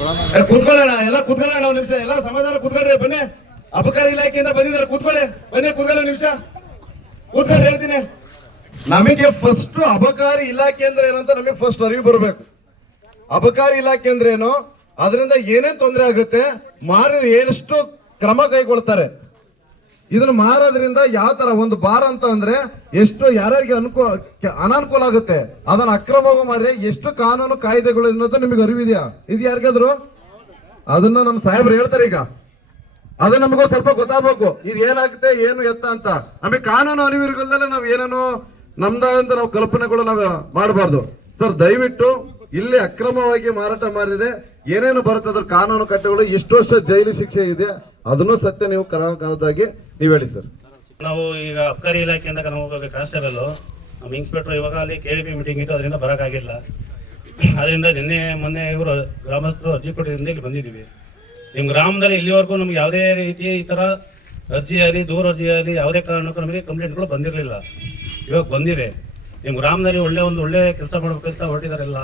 ಕೂತ್ಕೊಳ್ಳೋಣ, ಎಲ್ಲ ಕುತ್ಕೊಳ್ಳೋಣ ಒಂದು ನಿಮಿಷ, ಎಲ್ಲ ಸಮಾಧಾನ ಕುತ್ಕೊಳ್ರಿ, ಬನ್ನಿ. ಅಬಕಾರಿ ಇಲಾಖೆಯಿಂದ ಬಂದಿದ್ದಾರೆ, ಕೂತ್ಕೊಳ್ಳಿ. ಬನ್ನಿ, ಕುತ್ಕೊಳ್ಳಿ ನಿಮಿಷ. ಕೂತ್ಕೊಂಡು ಹೇಳ್ತೀನಿ. ನಮಗೆ ಫಸ್ಟ್ ಅಬಕಾರಿ ಇಲಾಖೆ ಅಂದ್ರೆ ಏನಂತ ನಮಗೆ ಫಸ್ಟ್ ಅರಿವು ಬರಬೇಕು. ಅಬಕಾರಿ ಇಲಾಖೆ ಅಂದ್ರೆ ಏನು? ಅದರಿಂದ ಏನೇನ್ ತೊಂದರೆ ಆಗುತ್ತೆ? ಮಾರಿ ಏನಷ್ಟು ಕ್ರಮ ಕೈಗೊಳ್ತಾರೆ. ಇದನ್ನ ಮಾರೋದ್ರಿಂದ ಯಾವ ತರ ಒಂದು ಬಾರ್ ಅಂತ ಅಂದ್ರೆ ಎಷ್ಟು ಯಾರ್ಯಾರಿಗೆ ಅನುಕೂಲ ಅನಾನುಕೂಲ ಆಗುತ್ತೆ. ಅದನ್ನ ಅಕ್ರಮವಾಗಿ ಮಾರಿ ಎಷ್ಟು ಕಾನೂನು ಕಾಯ್ದೆಗಳು ಅನ್ನೋದು ನಿಮಗೆ ಅರಿವಿದೆಯಾ? ಇದು ಯಾರಿಗಾದ್ರು? ಅದನ್ನ ನಮ್ಮ ಸಾಹೇಬ್ರು ಹೇಳ್ತಾರೆ ಈಗ. ಅದು ನಮಗೂ ಸ್ವಲ್ಪ ಗೊತ್ತಾಗಬೇಕು. ಇದು ಏನಾಗುತ್ತೆ, ಏನು ಎತ್ತ ಅಂತ. ನಮಗೆ ಕಾನೂನು ಅರಿವಿರುಗಲ್ದಲೆ ನಾವು ಏನೇನೋ ನಮ್ದಾದಂತ ನಾವು ಕಲ್ಪನೆಗಳು ನಾವು ಮಾಡಬಾರ್ದು. ಸರ್, ದಯವಿಟ್ಟು ಇಲ್ಲಿ ಅಕ್ರಮವಾಗಿ ಮಾರಾಟ ಮಾಡಿದ್ರೆ ಏನೇನು ಬರುತ್ತೆ ಅದ್ರ ಕಾನೂನು ಕಟ್ಟೆಗಳು, ಎಷ್ಟು ವರ್ಷ ಜೈಲು ಶಿಕ್ಷೆ ಇದೆ. ಅದನ್ನು ಸತ್ಯ ನೀವು ಕರಾಕಾರದಾಗಿ ನೀವು ಹೇಳಿ ಸರ್. ನಾವು ಈಗ ಅಬ್ಕಾರಿ ಇಲಾಖೆಯಿಂದ ನಾವು ಹೋಗಬೇಕು ಕಾನ್ಸ್ಟೇಬಲ್ ನಮ್ಮ ಇನ್ಸ್ಪೆಕ್ಟರ್ ಇವಾಗ ಅಲ್ಲಿ ಕೆ ವಿ ಮೀಟಿಂಗ್ ಇತ್ತು, ಅದರಿಂದ ಬರೋಕ್ಕಾಗಿಲ್ಲ. ಅದರಿಂದ ನಿನ್ನೆ, ಮೊನ್ನೆ ಇವರು ಗ್ರಾಮಸ್ಥರು ಅರ್ಜಿ ಕೊಟ್ಟಿದ್ದರಿಂದ ಇಲ್ಲಿ ಬಂದಿದ್ದೀವಿ. ನಿಮ್ಮ ಗ್ರಾಮದಲ್ಲಿ ಇಲ್ಲಿವರೆಗೂ ನಮ್ಗೆ ಯಾವುದೇ ರೀತಿ ಈ ಥರ ಅರ್ಜಿ ಆಗಲಿ, ದೂರ ಅರ್ಜಿ ಆಗಲಿ, ಯಾವುದೇ ಕಾರಣಕ್ಕೂ ನಮಗೆ ಕಂಪ್ಲೇಂಟ್ಗಳು ಬಂದಿರಲಿಲ್ಲ. ಇವಾಗ ಬಂದಿದೆ ನಿಮ್ಮ ಗ್ರಾಮದಲ್ಲಿ ಒಳ್ಳೆ ಒಂದು ಒಳ್ಳೆ ಕೆಲಸ ಮಾಡಬೇಕಂತ ಹೊರಟಿದಾರೆಲ್ಲ,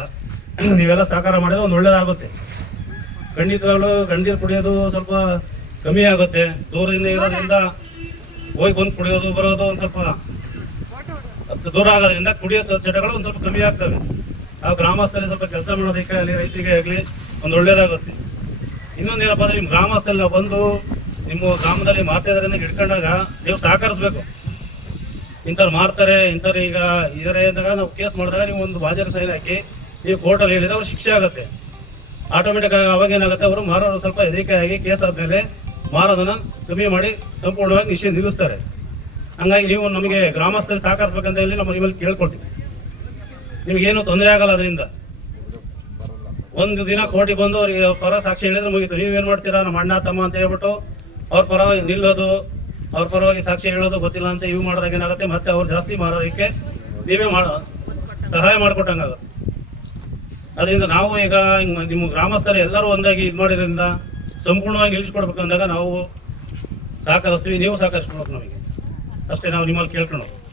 ನೀವೆಲ್ಲ ಸಹಕಾರ ಮಾಡಿದ್ರೆ ಒಂದು ಒಳ್ಳೇದಾಗುತ್ತೆ. ಖಂಡಿತವಾಗ್ಲೂ ಗಂಡೀರು ಕುಡಿಯೋದು ಸ್ವಲ್ಪ ಕಮ್ಮಿ ಆಗುತ್ತೆ. ದೂರದಿಂದ ಇರೋದ್ರಿಂದ ಹೋಗಿ ಬಂದು ಕುಡಿಯೋದು ಬರೋದು ಒಂದು ಸ್ವಲ್ಪ ಹತ್ತು ದೂರ ಆಗೋದ್ರಿಂದ ಕುಡಿಯೋ ಚಟಗಳು ಒಂದು ಸ್ವಲ್ಪ ಕಮ್ಮಿ ಆಗ್ತವೆ. ಆ ಗ್ರಾಮಸ್ಥರಲ್ಲಿ ಸ್ವಲ್ಪ ಕೆಲಸ ಮಾಡೋದಕ್ಕೆ ಅಲ್ಲಿ ರೈತರಿಗೆ ಆಗಲಿ ಒಂದು ಒಳ್ಳೇದಾಗುತ್ತೆ. ಇನ್ನೊಂದೇನಪ್ಪ ಅಂದ್ರೆ ನಿಮ್ಮ ಗ್ರಾಮಸ್ಥರಲ್ಲಿ ನಾವು ಬಂದು ನಿಮ್ಮ ಗ್ರಾಮದಲ್ಲಿ ಮಾರ್ತಾ ಹಿಡ್ಕೊಂಡಾಗ ನೀವು ಸಹಕರಿಸ್ಬೇಕು. ಇಂಥವ್ರು ಮಾರ್ತಾರೆ, ಇಂಥವ್ರು ಈಗ ಇದರ ಇದ್ದಾಗ ನಾವು ಕೇಸ್ ಮಾಡಿದಾಗ ನೀವು ಒಂದು ಬಾಜರ್ ಸೈನ್ ಹಾಕಿ ನೀವು ಕೋರ್ಟಲ್ಲಿ ಹೇಳಿದ್ರೆ ಅವ್ರು ಶಿಕ್ಷೆ ಆಗುತ್ತೆ. ಆಟೋಮೆಟಿಕ್ ಆಗಿ ಅವಾಗ ಏನಾಗುತ್ತೆ? ಅವರು ಮಾರೋರು ಸ್ವಲ್ಪ ಹೆದರಿಕೆ ಆಗಿ ಕೇಸ್ ಆದ್ಮೇಲೆ ಮಾರೋದನ್ನ ಕಮ್ಮಿ ಮಾಡಿ ಸಂಪೂರ್ಣವಾಗಿ ನಿಷೇಧ ನಿಲ್ಲಿಸ್ತಾರೆ. ಹಂಗಾಗಿ ನೀವು ನಮಗೆ ಗ್ರಾಮಸ್ಥರಿಗೆ ಸಹಕರಿಸ್ಬೇಕಂತ ಹೇಳಿ ನಮ್ಮ ನಿಮ್ಮಲ್ಲಿ ಕೇಳ್ಕೊಳ್ತೀವಿ. ನಿಮಗೇನು ತೊಂದರೆ ಆಗಲ್ಲ ಅದರಿಂದ. ಒಂದು ದಿನ ಕೋಟಿ ಬಂದು ಅವ್ರಿಗೆ ಪರ ಸಾಕ್ಷಿ ಹೇಳಿದ್ರೆ ಮುಗೀತು. ನೀವೇನು ಮಾಡ್ತೀರಾ? ನಮ್ಮ ಅಣ್ಣ, ತಮ್ಮ ಅಂತ ಹೇಳ್ಬಿಟ್ಟು ಅವ್ರ ಪರವಾಗಿ ನಿಲ್ಲೋದು, ಅವ್ರ ಪರವಾಗಿ ಸಾಕ್ಷಿ ಹೇಳೋದು ಗೊತ್ತಿಲ್ಲ ಅಂತ ಇವು ಮಾಡಿದಾಗ ಏನಾಗುತ್ತೆ ಮತ್ತೆ ಅವ್ರು ಜಾಸ್ತಿ ಮಾರೋದಕ್ಕೆ ನೀವೇ ಮಾಡ, ಸಹಾಯ ಮಾಡಿಕೊಟ್ಟಂಗಾಗುತ್ತೆ ಅದರಿಂದ ನಾವು ಈಗ ನಿಮ್ಮ ಗ್ರಾಮಸ್ಥರು ಎಲ್ಲರೂ ಒಂದಾಗಿ ಇದು ಮಾಡಿದ್ರಿಂದ ಸಂಪೂರ್ಣವಾಗಿ ನಿಲ್ಲಿಸ್ಕೊಡ್ಬೇಕು ಅಂದಾಗ ನಾವು ಸಹಕರಿಸ್ತೀವಿ ನೀವು ಸಹಕರಿಸ್ಕೊಡ್ಬೇಕು ನಮಗೆ. ಅಷ್ಟೇ ನಾವು ನಿಮ್ಮಲ್ಲಿ ಕೇಳ್ಕೊಳ್ಳೋದು